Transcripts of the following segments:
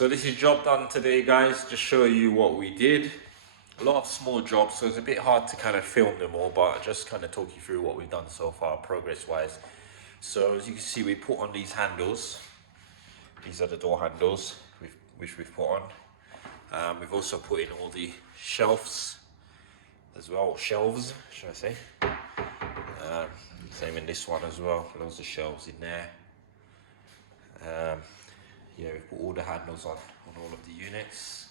So this is job done today, guys. Just show you what we did. A lot of small jobs, so it's a bit hard to kind of film them all, but I'll just kind of talk you through what we've done so far, progress-wise. So as you can see, we put on these handles. These are the door handles which we've put on. We've also put in all the shelves as well, shelves, should I say. Same in this one as well, loads of shelves in there. Yeah, we put all the handles on all of the units.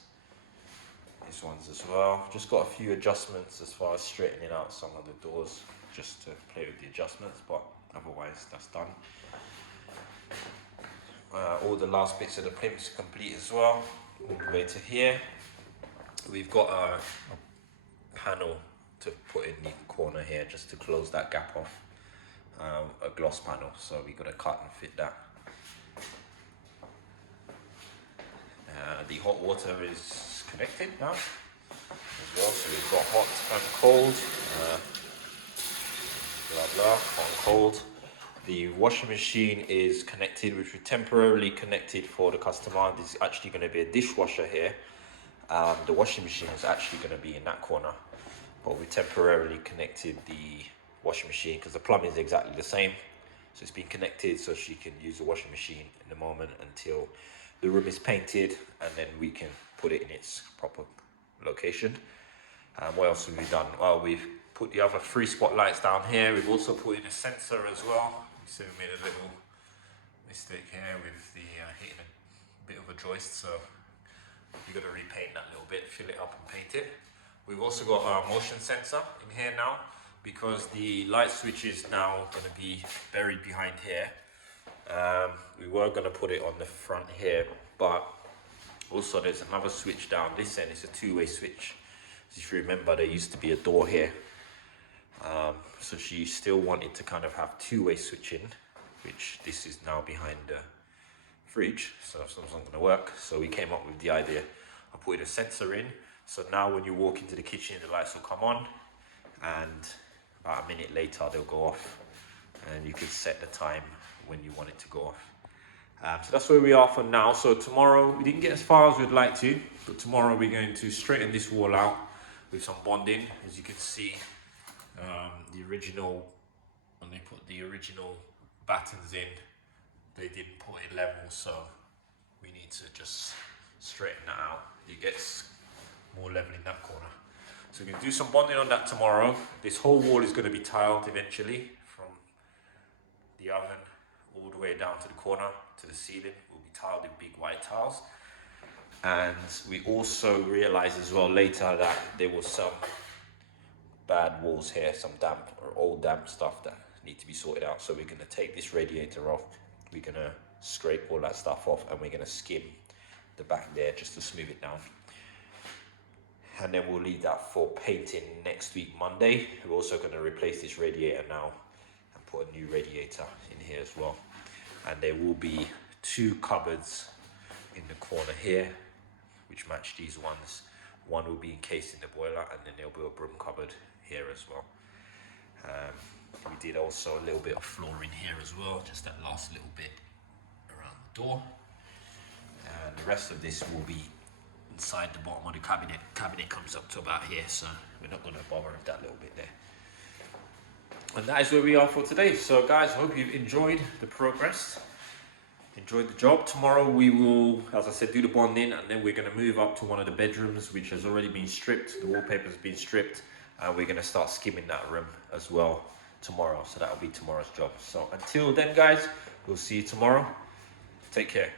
These ones as well. Just got a few adjustments as far as straightening out some of the doors, just to play with the adjustments, but otherwise that's done. All the last bits of the plinths complete as well, all the way to here. We've got a panel to put in the corner here just to close that gap off, a gloss panel, so we've got to cut and fit that. The hot water is connected now as well, so we've got hot and cold, blah blah, hot and cold. The washing machine is connected, which we temporarily connected for the customer. This is actually going to be a dishwasher here. The washing machine is actually going to be in that corner, but we temporarily connected the washing machine because the plumbing is exactly the same. So it's been connected so she can use the washing machine in the moment until the room is painted, and then we can put it in its proper location. What else have we done? Well, we've put the other 3 spotlights down here. We've also put in a sensor as well. So we made a little mistake here with the hitting a bit of a joist, so you've got to repaint that little bit, fill it up and paint it. We've also got our motion sensor in here now, because the light switch is now going to be buried behind here. We were going to put it on the front here, but also there's another switch down this end. It's a 2-way switch. So if you remember, there used to be a door here. So she still wanted to kind of have 2-way switching, which this is now behind the fridge, so that's not going to work. So we came up with the idea of putting a sensor in. So now when you walk into the kitchen, the lights will come on, and about a minute later they'll go off, and you can set the time when you want it to go off. So that's where we are for now. So tomorrow, we didn't get as far as we'd like to, but tomorrow we're going to straighten this wall out with some bonding. As you can see, the original, when they put the original battens in, they didn't put it level, so we need to just straighten that out. It gets more level in that corner. So we're going to do some bonding on that tomorrow. This whole wall is going to be tiled eventually, from the oven all the way down to the corner to the ceiling. Will be tiled in big white tiles. And we also realized as well later that there was some bad walls here, some damp or old damp stuff that need to be sorted out. So we're going to take this radiator off, we're going to scrape all that stuff off, and we're going to skim the back there just to smooth it down. And then we'll leave that for painting next week, Monday. We're also going to replace this radiator now and put a new radiator in here as well. And there will be 2 cupboards in the corner here, which match these ones. One will be encased in the boiler, and then there'll be a broom cupboard here as well. We did also a little bit of flooring here as well, just that last little bit around the door. And the rest of this will be inside the bottom of the cabinet. Cabinet comes up to about here, so we're not going to bother with that little bit there. And that is where we are for today. So guys, I hope you've enjoyed the progress, enjoyed the job. Tomorrow we will, as I said, do the bonding, and then we're going to move up to one of the bedrooms, which has already been stripped. The wallpaper's been stripped, and we're going to start skimming that room as well tomorrow. So that'll be tomorrow's job. So until then, guys, we'll see you tomorrow. Take care.